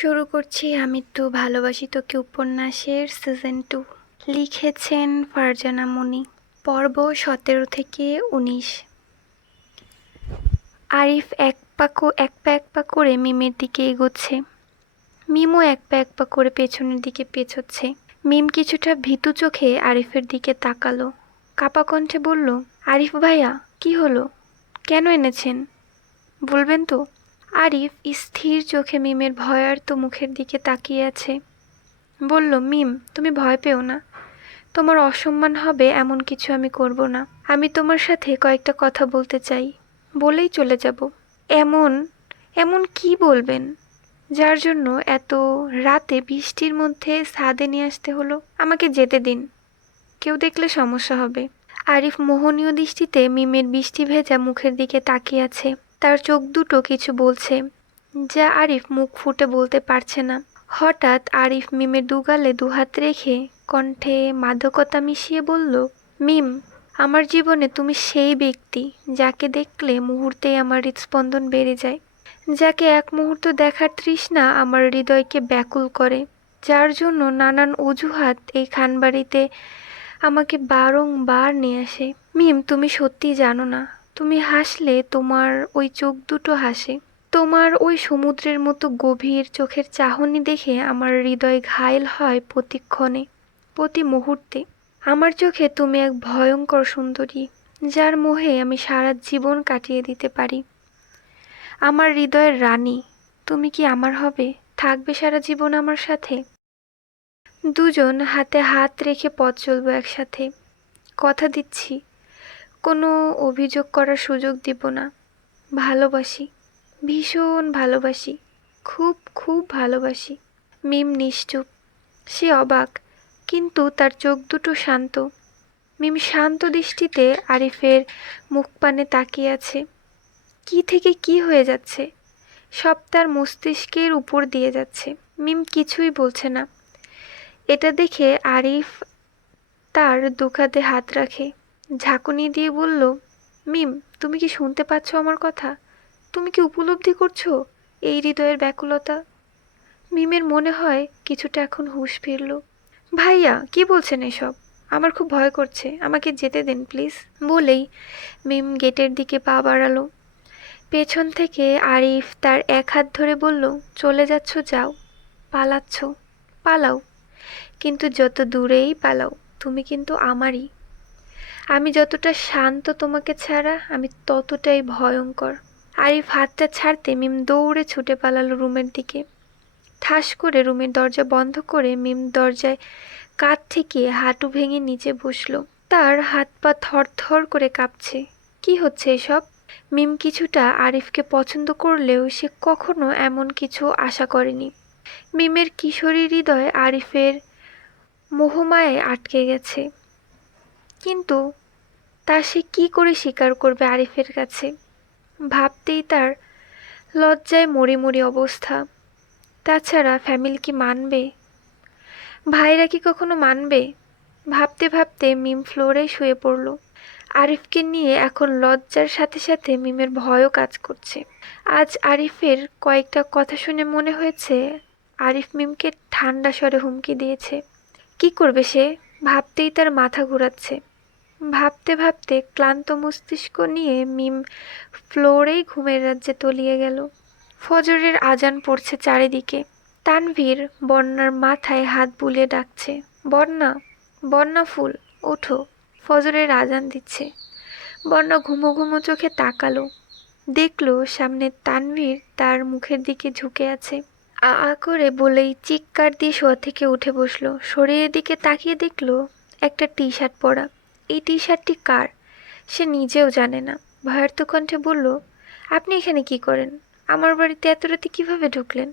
শুরু করছি আমি তো ভালোবাসি তোকে উপন্যাসের সিজন 2। লিখেছেন ফারজানা মনি। পর্ব 17 থেকে 19। আরিফ এক পা করে মিমের দিকে এগোচ্ছে। মিমও এক পা করে পেছনের দিকে পেছোচ্ছে। মিম কিছুটা ভীতু চোখে আরিফের দিকে তাকালো, কাপা কণ্ঠে বলল, আরিফ ভাইয়া, কি হলো? কেন এনেছেন? বলবেন তো? আরিফ স্থির চোখে মিমের ভয়ার্ত মুখের দিকে তাকিয়ে আছে। বলল, মিম, তুমি ভয় পেও না। তোমার অসম্মান হবে এমন কিছু আমি করব না। আমি তোমার সাথে কয়েকটা কথা বলতে চাই, বলেই চলে যাব। এমন এমন কি বলবেন, যার জন্য এত রাতে বৃষ্টির মধ্যে ছাদে নিয়ে আসতে হলো? আমাকে যেতে দিন, কেউ দেখলে সমস্যা হবে। আরিফ মোহনীয় দৃষ্টিতে মিমের বৃষ্টি ভেজা মুখের দিকে তাকিয়ে আছে। তার চোখ দুটো কিছু বলছে, যা আরিফ মুখ ফুটে বলতে পারছে না। হঠাৎ আরিফ মিমের দুগালে দুহাত রেখে কণ্ঠে মাদকতা মিশিয়ে বলল, মিম, আমার জীবনে তুমি সেই ব্যক্তি যাকে দেখলে মুহূর্তেই আমার হৃদস্পন্দন বেড়ে যায়, যাকে এক মুহূর্ত দেখার তৃষ্ণা আমার হৃদয়কে ব্যাকুল করে, যার জন্য নানান অজুহাত এই খানবাড়িতে আমাকে বারংবার নিয়ে আসে। মিম, তুমি সত্যিই জানো না, তুমি হাসলে তোমার ওই চোখ দুটো হাসে। তোমার ওই সমুদ্রের মতো গভীর চোখের চাহনি দেখে আমার হৃদয় ঘায়েল হয় প্রতিক্ষণে, প্রতি মুহূর্তে। আমার চোখে তুমি এক ভয়ঙ্কর সুন্দরী, যার মোহে আমি সারা জীবন কাটিয়ে দিতে পারি। আমার হৃদয়ের রানী, তুমি কি আমার হবে? থাকবে সারা জীবন আমার সাথে? দুজন হাতে হাত রেখে পথ চলবো একসাথে। কথা দিচ্ছি, কোনো অভিযোগ করার সুযোগ দিব না। ভালোবাসি, ভীষণ ভালোবাসি, খুব খুব ভালোবাসি। মিম নিশ্চুপ। সে অবাক, কিন্তু তার চোখ দুটো শান্ত। মিম শান্ত দৃষ্টিতে আরিফের মুখপানে তাকিয়ে আছে। কি থেকে কি হয়ে যাচ্ছে, সব তার মস্তিষ্কের উপর দিয়ে যাচ্ছে। মিম কিছুই বলছে না। এটা দেখে আরিফ তার দুখাতে হাত রাখে, ঝাঁকুনি দিয়ে বলল, মিম, তুমি কি শুনতে পাচ্ছ আমার কথা? তুমি কি উপলব্ধি করছো এই হৃদয়ের ব্যাকুলতা? মিমের মনে হয় কিছুটা এখন হুঁশ ফিরল। ভাইয়া, কি বলছেন এসব? আমার খুব ভয় করছে, আমাকে যেতে দিন প্লিজ। বলেই মিম গেটের দিকে পা বাড়ালো। পেছন থেকে আরিফ তার এক হাত ধরে বলল, চলে যাচ্ছ যাও, পালাচ্ছ পালাও, কিন্তু যত দূরেই পালাও, তুমি কিন্তু আমারই। আমি যতটা শান্ত তোমাকে ছাড়া, আমি ততটাই ভয়ঙ্কর। আরিফ হাতটা ছাড়তে মিম দৌড়ে ছুটে পালালো রুমের দিকে। ঠাস করে রুমের দরজা বন্ধ করে মিম দরজায় কাঁধ থেকে হাঁটু ভেঙে নিচে বসলো। তার হাত পা থরথর করে কাঁপছে। কি হচ্ছে এসব? মিম কিছুটা আরিফকে পছন্দ করলেও সে কখনো এমন কিছু আশা করেনি। মিমের কিশোরী হৃদয় আরিফের মোহমায়ায় আটকে গেছে, কিন্তু তা সে কি করে স্বীকার করবে আরিফের কাছে? ভাবতেই তার লজ্জায় মরি মরি অবস্থা। তাছাড়া ফ্যামিলি কি মানবে? ভাইরা কি কখনো মানবে? ভাবতে ভাবতে মিম ফ্লোরে শুয়ে পড়ল। আরিফকে নিয়ে এখন লজ্জার সাথে সাথে মিমের ভয়ও কাজ করছে। আজ আরিফের কয়েকটা কথা শুনে মনে হয়েছে আরিফ মিমকে ঠান্ডা স্বরে হুমকি দিয়েছে। কি করবে সে? ভাবতেই তার মাথা ঘুরাচ্ছে। ভাবতে ভাবতে ক্লান্ত মস্তিষ্ক নিয়ে মিম ফ্লোরেই ঘুমের রাজ্যে তলিয়ে গেল। ফজরের আজান পড়ছে চারিদিকে। তানভীর বন্যার মাথায় হাত বুলিয়ে ডাকছে, বন্যা, বন্যা ফুল, ওঠো, ফজরের আজান দিচ্ছে। বন্যা ঘুমো ঘুমো চোখে তাকালো, দেখলো সামনে তানভীর তার মুখের দিকে ঝুঁকে আছে। আ আ করে বলেই চিৎকার দিয়ে শোয়া থেকে উঠে বসলো। শরীরের দিকে তাকিয়ে দেখলো একটা টি শার্ট পরা। এই টি শার্টটি কার সে নিজেও জানে না। ভয়ার্ত কণ্ঠে বলল, আপনি এখানে কি করেন? আমার বাড়িতে এত রাতে কিভাবে ঢুকলেন?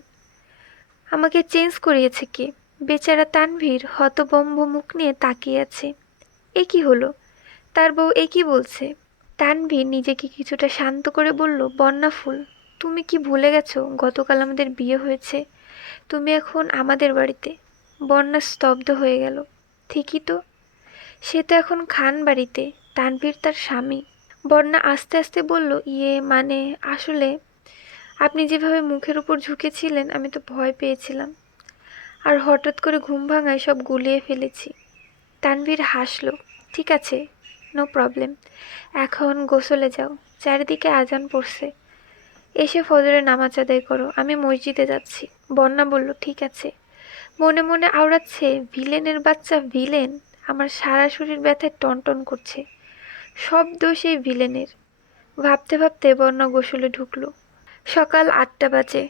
আমাকে চেঞ্জ করিয়েছে কে? বেচারা তানভীর হতভম্ব মুখ নিয়ে তাকিয়ে আছে। এ কি হলো? তার বউ এ কি বলছে? তানভীর নিজেকে কিছুটা শান্ত করে বলল, বন্যা ফুল, তুমি কি ভুলে গেছো গতকাল আমাদের বিয়ে হয়েছে? তুমি এখন আমাদের বাড়িতে। বন্যা স্তব্ধ হয়ে গেল। ঠিকই তো, সে তো এখন খান বাড়িতে, তানভীর তার স্বামী। বন্যা আস্তে আস্তে বলল, ইয়ে মানে আসলে আপনি যেভাবে মুখের উপর ঝুঁকেছিলেন আমি তো ভয় পেয়েছিলাম, আর হঠাৎ করে ঘুম ভাঙায় সব গুলিয়ে ফেলেছি। তানভীর হাসলো। ঠিক আছে, নো প্রবলেম। এখন গোসলে যাও, চারিদিকে আজান পড়ছে। এসে ফজরের নামাজ আদায় করো, আমি মসজিদে যাচ্ছি। বন্যা বলল, ঠিক আছে। মনে মনে আওড়াচ্ছে, ভিলেনের বাচ্চা ভিলেন। আমার সারা শরীর ব্যথায় টনটন করছে। সব দোষ এই ভিলেনের। ভাবতে ভাবতে বন্যা গোসলে ঢুকলো। সকাল 8টা বাজে।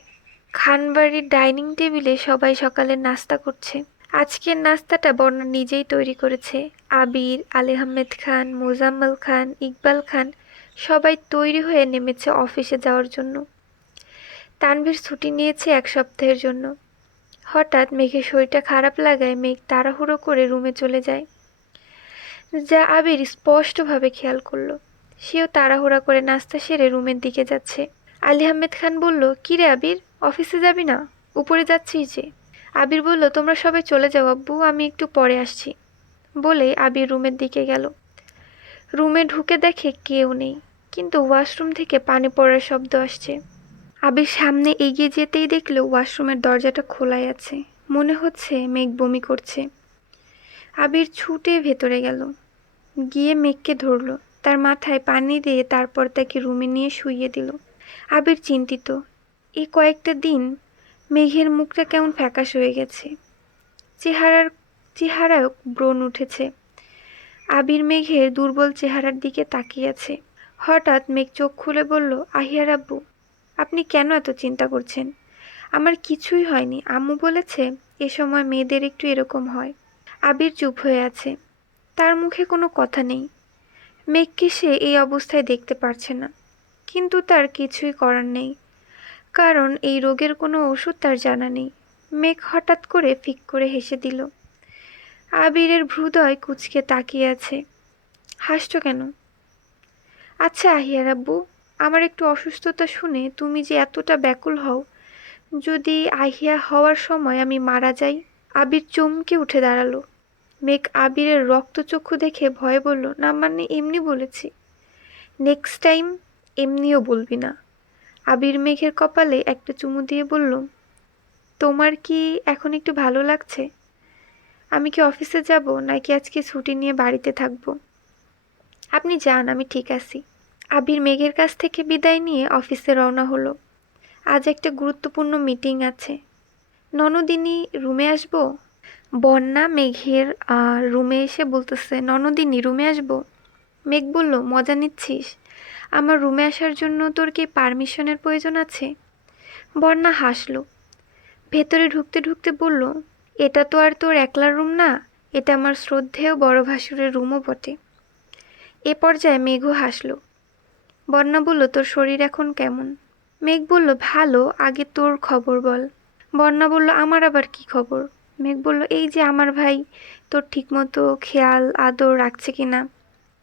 খানবাড়ির ডাইনিং টেবিলে সবাই সকালের নাস্তা করছে। আজকের নাস্তাটা বন্যা নিজেই তৈরি করেছে। আবির, আলী আহমেদ খান, মোজাম্মেল খান, ইকবাল খান সবাই তৈরি হয়ে নেমেছে অফিসে যাওয়ার জন্য। তানভীর ছুটি নিয়েছে 1 সপ্তাহের জন্য। হঠাৎ মেঘের শরীরটা খারাপ লাগায় মেঘ তাড়াহুড়ো করে রুমে চলে যায়, যা আবির স্পষ্টভাবে খেয়াল করলো। সেও তাড়াহুড়া করে নাস্তা সেরে রুমের দিকে যাচ্ছে। আলী আহমেদ খান বলল, কিরে আবির, অফিসে যাবি না? উপরে যাচ্ছিস যে? আবির বলল, তোমরা সবাই চলে যাও আব্বু, আমি একটু পরে আসছি। বলেই আবির রুমের দিকে গেল। রুমে ঢুকে দেখে কেউ নেই, কিন্তু ওয়াশরুম থেকে পানি পড়ার শব্দ আসছে। আবির সামনে এগিয়ে যেতেই দেখলো ওয়াশরুমের দরজাটা খোলাই আছে। মনে হচ্ছে মেঘ বমি করছে। আবির ছুটে ভেতরে গেল, গিয়ে মেঘকে ধরল, তার মাথায় পানি দিয়ে তারপর তাকে রুমে নিয়ে শুইয়ে দিল। আবির চিন্তিত। এই কয়েকটা দিন মেঘের মুখটা কেমন ফ্যাকাশ হয়ে গেছে, চেহারায় ব্রণ উঠেছে। আবির মেঘের দুর্বল চেহারার দিকে তাকিয়ে আছে। হঠাৎ মেঘ চোখ খুলে বলল, আহিয়ার আব্বু, আপনি কেন এত চিন্তা করছেন? আমার কিছুই হয়নি, আম্মু বলেছে এ সময় মেয়েদের একটু এরকম হয়। আবির চুপ হয়ে আছে, তার মুখে কোনো কথা নেই। মেঘকে সে এই অবস্থায় দেখতে পারছে না, কিন্তু তার কিছুই করার নেই, কারণ এই রোগের কোনো ওষুধ তার জানা নেই। মেঘ হঠাৎ করে ফিক করে হেসে দিল। আবিরের ভ্রুদয় কুঁচকে তাকিয়ে আছে। হাসছো কেন? আচ্ছা আহিয়ার আব্বু, আমার একটু অসুস্থতা শুনে তুমি যে এতটা ব্যাকুল হও, যদি আহিয়া হওয়ার সময় আমি মারা যাই? আবির চমকে উঠে দাঁড়ালো। মেঘ আবিরের রক্তচক্ষু দেখে ভয়ে বলল, না মানে এমনি বলেছি। নেক্সট টাইম এমনিও বলবি না। আবির মেঘের কপালে একটা চুমু দিয়ে বলল, তোমার কি এখন একটু ভালো লাগছে? আমি কি অফিসে যাব নাকি আজকে ছুটি নিয়ে বাড়িতে থাকব? আপনি যান, আমি ঠিক আছি। আবির মেঘের কাছ থেকে বিদায় নিয়ে অফিসে রওনা হলো। আজ একটা গুরুত্বপূর্ণ মিটিং আছে। ননদিনী রুমে আসবো? বন্যা মেঘের রুমে এসে বলতেছে, ননদিনী রুমে আসবো? মেঘ বলল, মজা নিচ্ছিস? আমার রুমে আসার জন্য তোর কি পারমিশনের প্রয়োজন আছে? বন্যা হাসলো। ভেতরে ঢুকতে ঢুকতে বলল, এটা তো আর তোর একলার রুম না, এটা আমার শ্রদ্ধেয় বড় ভাসুরের রুমও বটে। এ পর্যায়ে মেঘও হাসলো। বন্যা বলল, তোর শরীর এখন কেমন? মেঘ বলল, ভালো, আগে তোর খবর বল। বন্যা বলল, আমার আবার কি খবর? মেঘ বলল, এই যে আমার ভাই তোর ঠিকমতো খেয়াল আদর রাখছে কিনা।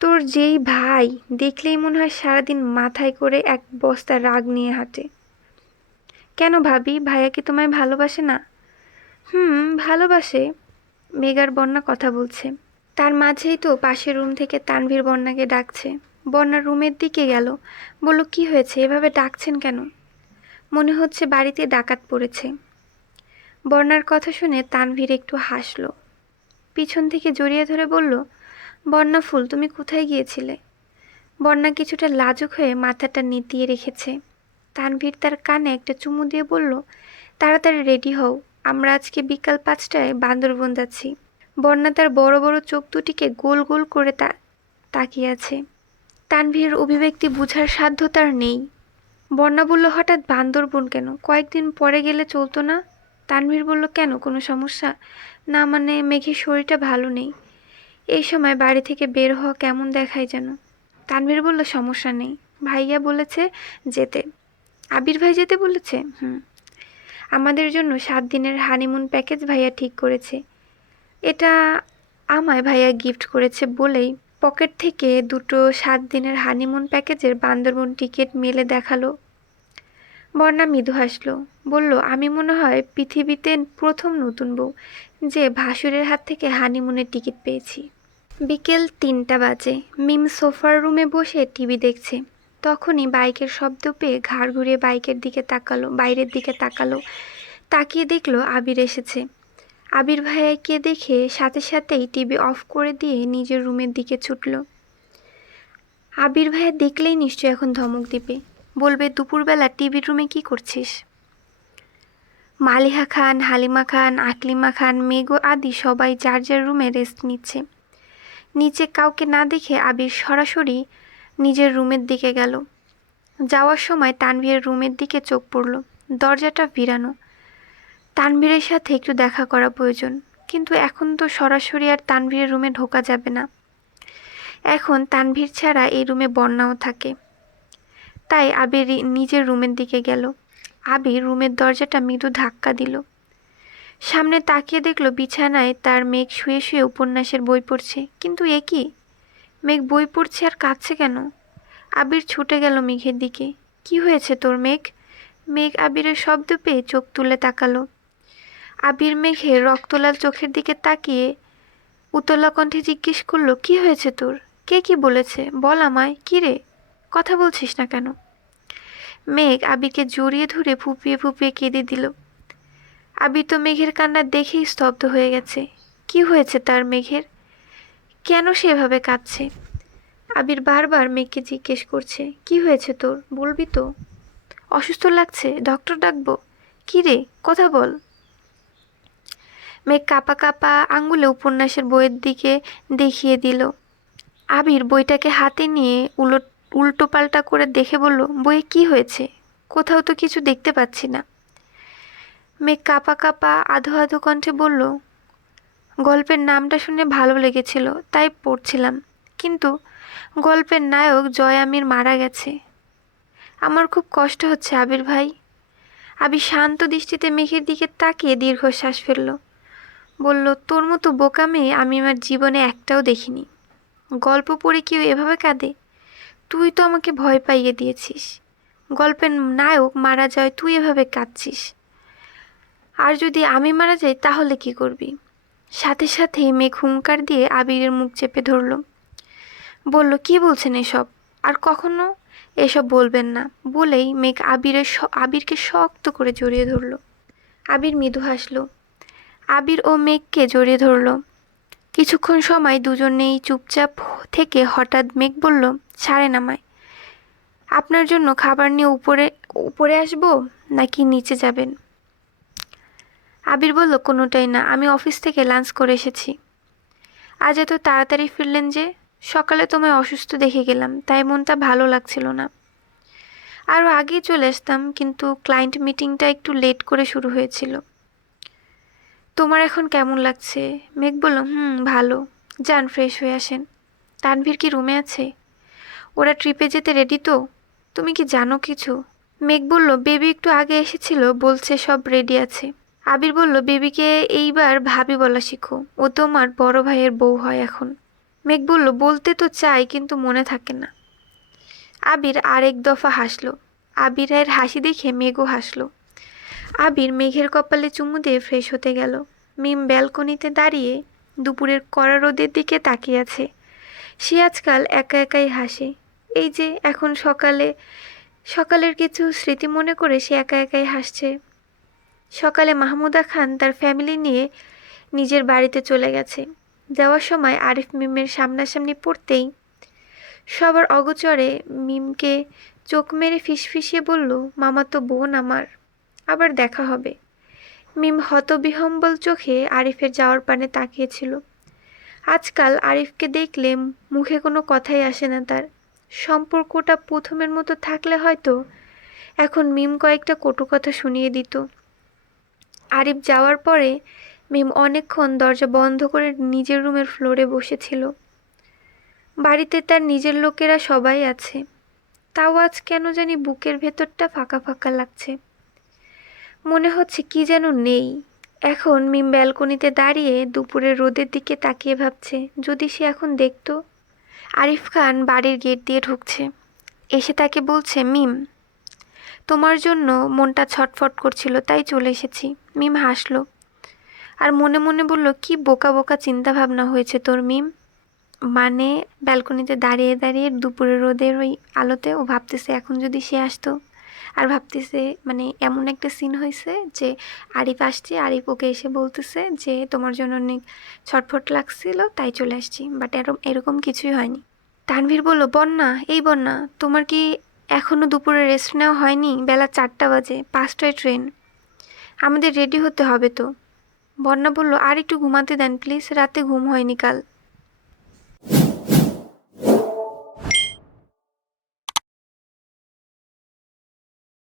তোর যেই ভাই, দেখলেই মনে হয় সারাদিন মাথায় করে এক বস্তা রাগ নিয়ে হাঁটে। কেন ভাবি, ভাইয়া কি তোমায় ভালোবাসে না? ভালোবাসে। মেঘ আর বন্যা কথা বলছে, তার মাঝেই তো পাশের রুম থেকে তানভীর বন্যাকে ডাকছে। বন্যা রুমের দিকে গেল, বলল, কি হয়েছে, এভাবে ডাকছেন কেন? মনে হচ্ছে বাড়িতে ডাকাত পড়েছে। বন্যার কথা শুনে তানভীর একটু হাসলো, পিছন থেকে জড়িয়ে ধরে বলল, বন্যা ফুল, তুমি কোথায় গিয়েছিলে? বন্যা কিছুটা লাজুক হয়ে মাথাটা নেতিয়ে রেখেছে। তানভীর তার কানে একটা চুমু দিয়ে বলল, তাড়াতাড়ি রেডি হও, আমরা আজকে বিকাল 5টায় বান্দরবন যাচ্ছি। বন্যা তার বড় বড় চোখ দুটিকে গোল গোল করে তাকিয়ে আছে। তানভীরের অভিব্যক্তি বুঝার সাধ্য তার নেই। বন্যা বলল, হঠাৎ বান্দরবন কেন? কয়েকদিন পরে গেলে চলতো না? তানভীর বলল, কেন, কোনো সমস্যা? না মানে মেঘের শরীরটা ভালো নেই, এই সময় বাড়ি থেকে বের হওয়া কেমন দেখায় যেন। তানভীর বলল, সমস্যা নেই, ভাইয়া বলেছে যেতে। আবির ভাই যেতে বলেছে? আমাদের জন্য 7 দিনের হানিমুন প্যাকেজ ভাইয়া ঠিক করেছে। এটা আমায় ভাইয়া গিফট করেছে বলেই পকেট থেকে দুটো 7 দিনের হানিমুন প্যাকেজের বান্দরবন টিকিট মেলে দেখালো। বন্যা মৃদু হাসল, বলল, আমি মনে হয় পৃথিবীতে প্রথম নতুন বউ যে ভাসুরের হাত থেকে হানিমুনের টিকিট পেয়েছি। বিকেল 3টা বাজে। মিম সোফার রুমে বসে টিভি দেখছে। তখনই বাইকের শব্দ পেয়ে ঘাড় ঘুরিয়ে বাইরের দিকে তাকালো। তাকিয়ে দেখলো আবির এসেছে। আবির ভাইয়াকে দেখে সাথে সাথেই টিভি অফ করে দিয়ে নিজের রুমের দিকে ছুটল। আবির ভাইয়া দেখলেই নিশ্চয় এখন ধমক দিবে, বলবে দুপুরবেলা টিভির রুমে কি করছিস। মালিহা খান, হালিমা খান, আকলিমা খান, মেঘো আদি সবাই যার যার রুমে রেস্ট নিচ্ছে। নিচে কাউকে না দেখে আবির সরাসরি নিজের রুমের দিকে গেল। যাওয়ার সময় তানভীরের রুমের দিকে চোখ পড়ল। দরজাটা ভিড়ানো। তানভীরের সাথে একটু দেখা করা প্রয়োজন, কিন্তু এখন তো সরাসরি আর তানভীরের রুমে ঢোকা যাবে না। এখন তানভীর ছাড়া এই রুমে বন্যাও থাকে। তাই আবির নিজের রুমের দিকে গেল। আবির রুমের দরজাটা মৃদু ধাক্কা দিল। সামনে তাকিয়ে দেখল বিছানায় তার মেঘ শুয়ে শুয়ে উপন্যাসের বই পড়ছে। কিন্তু এ কি, মেঘ বই পড়ছে আর কাঁদছে কেন? আবির ছুটে গেল মেঘের দিকে। কি হয়েছে তোর মেঘ? মেঘ আবিরের শব্দ পেয়ে চোখ তুলে তাকালো। আবির মেঘের রক্তলাল চোখের দিকে তাকিয়ে উতলা কণ্ঠে জিজ্ঞেস করলো, কি হয়েছে তোর? কে কি বলেছে বল আমায়। কি রে, কথা বলছিস না কেন? মেঘ আবিরকে জড়িয়ে ধরে ফুপিয়ে ফুপিয়ে কেঁদে দিল। আবির তো মেঘের কান্না দেখেই স্তব্ধ হয়ে গেছে। কি হয়েছে তার মেঘের? কেন সে এভাবে কাঁদছে? আবির বারবার মেঘকে জিজ্ঞেস করছে, কি হয়েছে তোর, বলবি তো? অসুস্থ লাগছে, ডক্টর ডাকবো? কি রে, কথা বল। মেঘ কাঁপা কাঁপা আঙ্গুলে উপন্যাসের বইয়ের দিকে দেখিয়ে দিল। আবির বইটাকে হাতে নিয়ে উল্টো পাল্টা করে দেখে বলল, বইয়ে কি হয়েছে? কোথাও তো কিছু দেখতে পাচ্ছি না। মেঘ কাঁপা কাঁপা আধো আধো কণ্ঠে বলল, গল্পের নামটা শুনে ভালো লেগেছিল তাই পড়ছিলাম, কিন্তু গল্পের নায়ক জয় আমির মারা গেছে। আমার খুব কষ্ট হচ্ছে আবির ভাই। আবির শান্ত দৃষ্টিতে মেঘের দিকে তাকিয়ে দীর্ঘশ্বাস ফেলল। বলল, তোর মতো বোকা মেয়ে আমি আমার জীবনে একটাও দেখিনি। গল্প পড়ে কেউ এভাবে কাঁদে? তুই তো আমাকে ভয় পাইয়ে দিয়েছিস। গল্পের নায়ক মারা যায়, তুই এভাবে কাঁদছিস। আর যদি আমি মারা যাই তাহলে কি করবি? সাথে সাথেই মেঘ হুঙ্কার দিয়ে আবিরের মুখ চেপে ধরল। বলল, কি বলছেন এসব? আর কখনো এসব বলবেন না। বলেই মেঘ আবিরকে শক্ত করে জড়িয়ে ধরল। আবির মৃদু হাসল। আবির ও মেঘকে জড়িয়ে ধরল। কিছুক্ষণ সময় দুজনেই চুপচাপ থেকে হঠাৎ মেঘ বলল, ছাড়েন আমায়। আপনার জন্য খাবার নিয়ে উপরে আসবো নাকি নিচে যাবেন? আবির বলল, কোনোটাই না, আমি অফিস থেকে লাঞ্চ করে এসেছি। আজ এত তাড়াতাড়ি ফিরলেন যে? সকালে তোমায় অসুস্থ দেখে গেলাম, তাই মনটা ভালো লাগছিল না। আরও আগেই চলে আসতাম, কিন্তু ক্লায়েন্ট মিটিংটা একটু লেট করে শুরু হয়েছিল। তোমার এখন কেমন লাগছে? মেঘ বলল, ভালো। যান ফ্রেশ হয়ে আসেন। তানভীর কি রুমে আছে? ওরা ট্রিপে যেতে রেডি তো? তুমি কি জানো কিছু? মেঘ বলল, বেবি একটু আগে এসেছিল, বলছে সব রেডি আছে। আবির বলল, বেবিকে এইবার ভাবি বলা শিখো, ও তোমার বড় ভাইয়ের বউ হয় এখন। মেঘ বলল, বলতে তো চাই কিন্তু মনে থাকে না। আবির আরেক দফা হাসল। আবিরের হাসি দেখে মেঘও হাসল। আবির মেঘের কপালে চুমু দিয়ে ফ্রেশ হতে গেল। মিম ব্যালকনিতে দাঁড়িয়ে দুপুরের কড়া রোদের দিকে তাকিয়ে আছে। সে আজকাল একা একাই হাসে। এই যে এখন সকালের কিছু স্মৃতি মনে করে সে একা একাই হাসছে। সকালে মাহমুদা খান তার ফ্যামিলি নিয়ে নিজের বাড়িতে চলে গেছে। যাওয়ার সময় আরিফ মিমের সামনাসামনি পড়তেই সবার অগোচরে মিমকে চোখ মেরে ফিসফিসিয়ে বলল, মামা তো বোন আমার, আবার দেখা হবে। মিম হতবিহ্বল চোখে আরিফের যাওয়ার পানে তাকিয়েছিল। আজকাল আরিফকে দেখলে মুখে কোনো কথাই আসে না তার। সম্পর্কটা প্রথমের মতো থাকলে হয়তো এখন মিম কয়েকটা কটু কথা শুনিয়ে দিত। আরিফ যাওয়ার পরে মিম অনেকক্ষণ দরজা বন্ধ করে নিজের রুমের ফ্লোরে বসেছিল। বাড়িতে তার নিজের লোকেরা সবাই আছে, তাও আজ কেন জানি বুকের ভেতরটা ফাঁকা ফাঁকা লাগছে। মনে হচ্ছে কি যেন নেই। এখন মিম ব্যালকনিতে দাঁড়িয়ে দুপুরের রোদের দিকে তাকিয়ে ভাবছে, যদি সে এখন দেখতো। আরিফ খান বাড়ির গেট দিয়ে ঢুকছে। এসে তাকে বলছে, মিম, তোমার জন্য মনটা ছটফট করছিল তাই চলে এসেছি। মিম হাসলো আর মনে মনে বলল, কি বোকা বোকা চিন্তা ভাবনা হয়েছে তোর মিম। মানে ব্যালকনিতে দাঁড়িয়ে দাঁড়িয়ে দুপুরের রোদের ওই আলোতে ও ভাবতেছে এখন যদি সে আসতো। আর ভাবতেছে মানে এমন একটা সিন হয়েছে যে আরিফ আসছে, আরিফ ওকে এসে বলতেছে যে তোমার জন্য অনেক ছটফট লাগছিল তাই চলে আসছি, বাট এরকম কিছুই হয়নি। তানভীর বলল, বন্যা, এই বন্যা, তোমার কি এখনো দুপুরে রেস্ট নেওয়া হয়নি? বেলা 4টা বাজে, 5টায় ট্রেন, আমাদের রেডি হতে হবে তো। বন্যা বলল, আর একটু ঘুমাতে দেন প্লিজ, রাতে ঘুম হয়নি কাল।